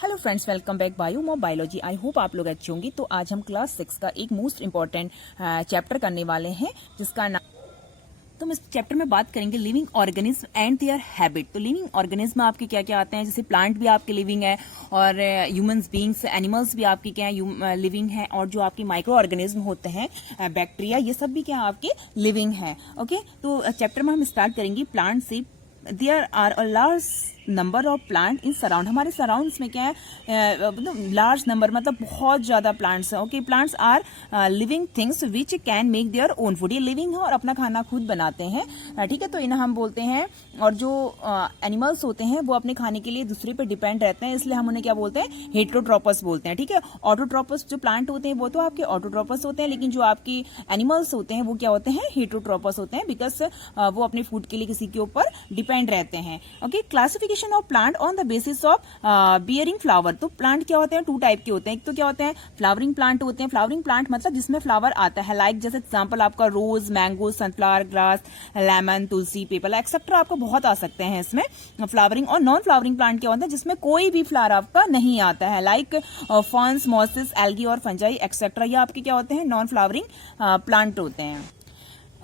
Hello friends, welcome back biology. I hope आप लोग अच्छे होंगे। तो आज हम क्लास 6 का एक मोस्ट इंपॉर्टेंट चैप्टर करने वाले हैं जिसका नाम, तो हम इस चैप्टर में बात करेंगे living organism and there habit. तो लिविंग ऑर्गेनिज्म आपके क्या क्या आते हैं, जैसे प्लांट भी आपके लिविंग है और ह्यूमंस बीइंग्स एनिमल्स भी आपके क्या है लिविंग है, और जो आपके माइक्रो ऑर्गेनिज्म होते हैं बैक्टीरिया, ये सब भी क्या आपके लिविंग है। ओके, तो चैप्टर में हम स्टार्ट करेंगे प्लांट से। There are a large number of plant in surround, हमारे सराउंड्स में क्या है मतलब लार्ज नंबर मतलब बहुत ज्यादा प्लांट्स है। Okay, plants are living things which can make their own food, ये लिविंग है और अपना खाना खुद बनाते हैं। ठीक है, तो इन्हें हम बोलते हैं। और जो एनिमल्स होते हैं वो अपने खाने के लिए दूसरे पे डिपेंड रहते हैं, इसलिए हम उन्हें क्या बोलते हैं, हेट्रोट्रोपस बोलते हैं। ठीक है, ऑटोट्रोपस जो प्लांट होते हैं वो तो आपके ऑटोट्रोपस होते हैं, लेकिन जो आपकी एनिमल्स होते हैं वो क्या होते हैं, हेट्रोट्रोपस होते हैं, बिकॉज वो अपने फूड के लिए किसी के ऊपर डिपेंड रहते हैं। Okay, classification of plant on the basis of bearing flower. तो प्लांट क्या होते हैं, टू टाइप के होते हैं। एक तो क्या होते हैं, फ्लावरिंग प्लांट होते हैं। फ्लावरिंग प्लांट मतलब जिसमें फ्लावर आता है, लाइक जैसे एग्जांपल आपका रोज, मैंगो, सनफ्लावर, ग्रास, लेमन, तुलसी, पीपल एक्सेट्रा आपको बहुत आ सकते हैं इसमें फ्लावरिंग। और नॉन फ्लावरिंग प्लांट क्या होता है, जिसमें कोई भी फ्लावर आपका नहीं आता है, लाइक फर्न्स, मॉसेस, एल्गी और फंजाई एक्सेट्रा, ये आपके क्या होते हैं, नॉन फ्लावरिंग प्लांट होते हैं।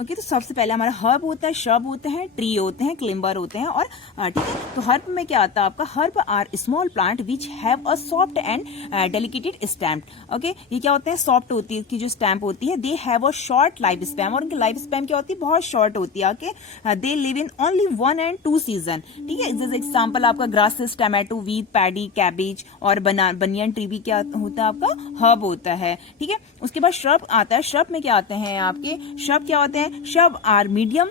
ओके, तो सबसे पहले हमारा हर्ब होता है, शब होते हैं, ट्री होते हैं, क्लिम्बर होते हैं। और ठीक है, तो हर्ब में क्या आता है आपका, herb are small plant which have a soft and delicated stamp. Okay, ये क्या होते हैं, सॉफ्ट होती है इसकी जो स्टैम्प होती है। They have a short life spam, और इनकी लाइफ स्पैम क्या होती है, बहुत शॉर्ट होती है। Okay, they live in only 1 and 2 season. ठीक है, जैसे एग्जाम्पल आपका grasses, tomato, wheat, paddy, cabbage और बनियन ट्री भी क्या होता है, आपका हर्ब होता है। ठीक है, उसके बाद श्रब आता है। श्रब में क्या आते हैं आपके, श्रब क्या होते हैं, shrub are medium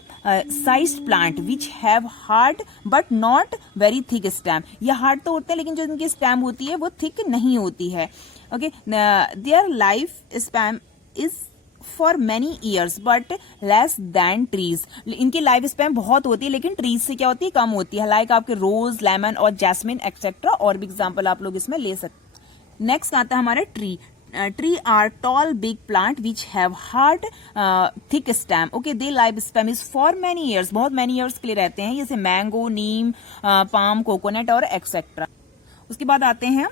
sized plant which have hard but not very thick stem। ये हार्ड तो होते हैं लेकिन जो इनकी स्टेम होती है वो थिक नहीं होती है। Okay, their life span is for many years but less than trees. इनकी लाइफ स्पैन बहुत होती है लेकिन ट्रीज से क्या होती है, कम होती है, लाइक आपके रोज, लेमन और जैस्मिन एक्सेट्रा, और भी एग्जाम्पल आप लोग इसमें ले सकते। नेक्स्ट आता है हमारा tree. Tree are tall big plant which have hard thick stem. Okay, they life span is for many years, बहुत many years के लिए रहते हैं, जैसे मैंगो, नीम, पाम, कोकोनट और एक्सेट्रा। उसके बाद आते हैं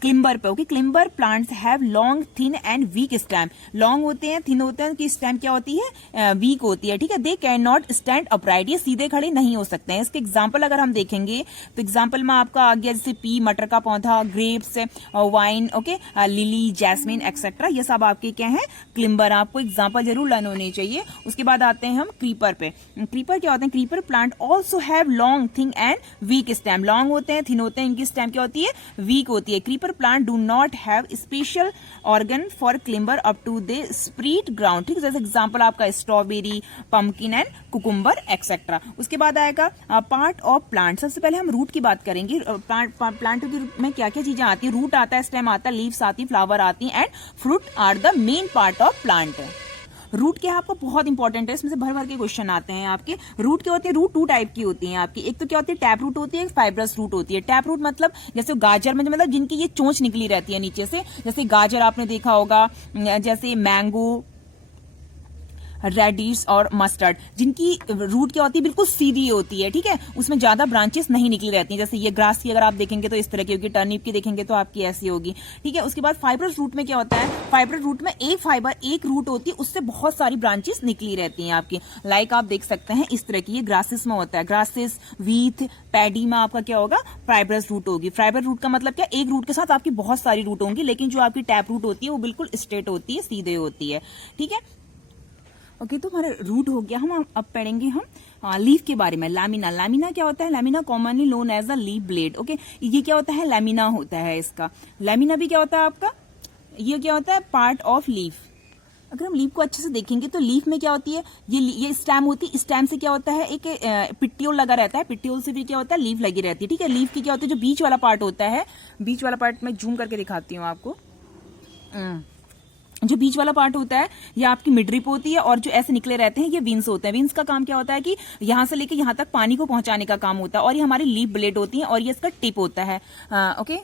क्लिम्बर पे। Okay, climber plants have long, thin and week stem. Long होते हैं, थिन होते हैं, उनकी स्टेम क्या होती है, वीक होती है। ठीक है, they can not stand upright, ये सीधे खड़े नहीं हो सकते हैं। इसके एग्जाम्पल अगर हम देखेंगे तो एग्जाम्पल में आपका आ गया जैसे पी, मटर का पौधा, grapes, vine, okay, lily, jasmine etcetera, ये सब आपके क्या है, क्लिम्बर। आपको एग्जाम्पल जरूर लर्न होने चाहिए। उसके बाद आते हैं हम क्रीपर पे। क्रीपर क्या होते हैं, creeper plant also have long, thin and week stem. Long होते हैं, थिन होते हैं, इनकी स्टेम क्या होती है, वीक होती है। Creeper plant do not have special organ for climber up to they spread ground. ठीक है, जैसे एग्जांपल आपका strawberry, pumpkin and cucumber etcetera. उसके बाद आएगा पार्ट ऑफ प्लांट। सबसे पहले हम रूट की बात करेंगे। प्लांट में क्या क्या चीजें आती है, रूट आता है, स्टेम आता है, लीव्स आती है, फ्लावर आती है and fruit are the main part of plant. Root क्या है आपको बहुत इंपॉर्टेंट है, इसमें से भर भर के क्वेश्चन आते हैं आपके। रूट क्या होती है, रूट टू टाइप की होती है आपकी। एक तो क्या होती है, टैप रूट होती है, एक फाइब्रस रूट होती है। टैप रूट मतलब जैसे गाजर में मतलब जिनकी ये चोंच निकली रहती है नीचे से, जैसे गाजर आपने देखा होगा, जैसे मैंगो, रेडिश और मस्टर्ड, जिनकी रूट क्या होती है, बिल्कुल सीधी होती है। ठीक है, उसमें ज्यादा ब्रांचेस नहीं निकली रहती हैं। जैसे ये ग्रास की अगर आप देखेंगे तो इस तरह की होगी, टर्निप की देखेंगे तो आपकी ऐसी होगी। ठीक है, उसके बाद फाइब्रस रूट में क्या होता है, फाइब्रस रूट में एक फाइबर, एक रूट होती है, उससे बहुत सारी ब्रांचेस निकली रहती हैं आपकी। लाइक आप देख सकते हैं इस तरह की, ये ग्रासेस में होता है, ग्रासेस, वीट, पैडी में आपका क्या होगा, फाइब्रस रूट होगी। फाइब्रस रूट का मतलब क्या, एक रूट के साथ आपकी बहुत सारी रूट होंगी, लेकिन जो आपकी टैप रूट होती है वो बिल्कुल स्ट्रेट होती है, सीधे होती है। ठीक है, ओके, तो हमारा रूट हो गया। हम अब पढ़ेंगे हम लीफ के बारे में। लैमिना, लैमिना क्या होता है, lamina commonly known as a leaf blade. Okay, ये क्या होता है, लैमिना होता है इसका। लैमिना भी क्या होता है आपका, ये क्या होता है, पार्ट ऑफ लीफ। अगर हम लीफ को अच्छे से देखेंगे तो लीफ में क्या होती है, ये स्टेम होती है, स्टेम से क्या होता है, एक पिट्टियोल लगा रहता है, पिट्टियोल से भी क्या होता है, लीफ लगी रहती है। ठीक है, लीफ की क्या होती है, जो बीच वाला पार्ट होता है, बीच वाला पार्ट मैं जूम करके दिखाती हूँ आपको। जो बीच वाला पार्ट होता है ये आपकी मिडरिप होती है, और जो ऐसे निकले रहते हैं ये विंस होते हैं। विंस का काम क्या होता है कि यहां से लेके यहां तक पानी को पहुंचाने का काम होता है, और ये हमारी लीफ ब्लेड होती है, और ये इसका टिप होता है। ओके,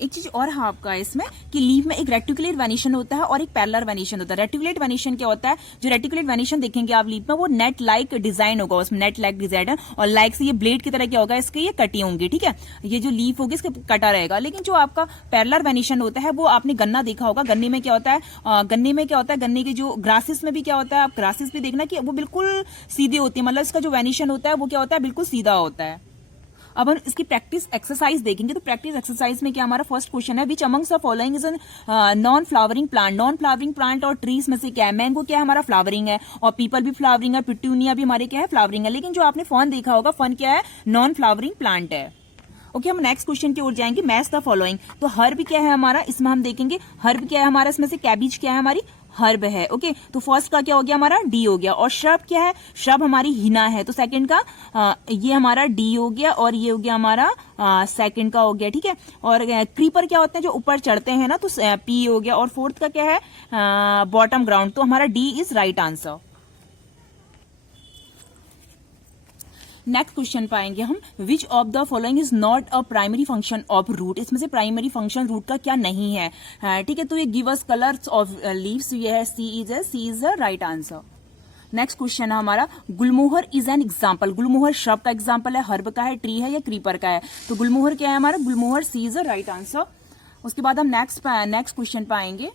एक चीज और है आपका इसमें कि लीव में एक रेटिकुलेट वेनिशन होता है और एक पैरेलल वेनिशन होता है। रेटिकुलेट वेनिशन क्या होता है, जो रेटिकुलेट वेनिशन देखेंगे आप लीव में, वो नेट लाइक डिजाइन होगा, उसमें नेट लाइक डिजाइन है, और लाइक से ये ब्लेड की तरह क्या होगा, इसके ये कटी होंगी, ठीक है, ये जो लीफ होगी इसके कटा रहेगा। लेकिन जो आपका पैरेलल वेनिशन होता है, वो आपने गन्ना देखा होगा, गन्ने में क्या होता है, गन्ने के जो ग्रासेस में भी क्या होता है, आप ग्रासेस भी देखना कि वो बिल्कुल सीधे होती है, मतलब इसका जो वेनिशन होता है वो क्या होता है, बिल्कुल सीधा होता है। अब हम इसकी प्रैक्टिस एक्सरसाइज देखेंगे, तो प्रैक्टिस एक्सरसाइज में क्या हमारा फर्स्ट क्वेश्चन है, विच amongst the following is an non flowering plant. Non flowering plant और ट्रीज में से क्या है, मैंगो क्या है हमारा फ्लावरिंग है, और पीपल भी फ्लावरिंग है, पिटूनिया भी हमारे क्या है फ्लावरिंग है, लेकिन जो आपने फन देखा होगा, फन क्या है, नॉन फ्लावरिंग प्लांट है। ओके, हम नेक्स्ट क्वेश्चन की ओर जाएंगे, मैच द फॉलोइंग। तो हर्ब क्या है हमारा, इसमें हम देखेंगे हर्ब क्या है हमारा, इसमें से कैबिज क्या है हमारी, हर्ब है। ओके, तो फर्स्ट का क्या हो गया हमारा, डी हो गया, और श्रब क्या है, श्रब हमारी हिना है, तो सेकंड का ये हमारा डी हो गया, और ये हो गया हमारा सेकंड का हो गया, ठीक है। और क्रीपर क्या होते हैं, जो ऊपर चढ़ते हैं ना, तो पी हो गया, और फोर्थ का क्या है, बॉटम ग्राउंड, तो हमारा D is right answer. Next question पाएंगे हम, which of the following is not a primary function of root. इसमें से प्राइमरी फंक्शन रूट का क्या नहीं है, ठीक है, तो ये give us colours of leaves, ये है C is a right answer. Next question है हमारा, गुलमोहर इज एन एग्जाम्पल। गुलमोहर श्रब का एग्जाम्पल है, हर्ब का है, ट्री है, या क्रीपर का है, तो गुलमोहर क्या है हमारा, गुलमोहर सी इज अ राइट आंसर। उसके बाद हम नेक्स्ट क्वेश्चन पाएंगे,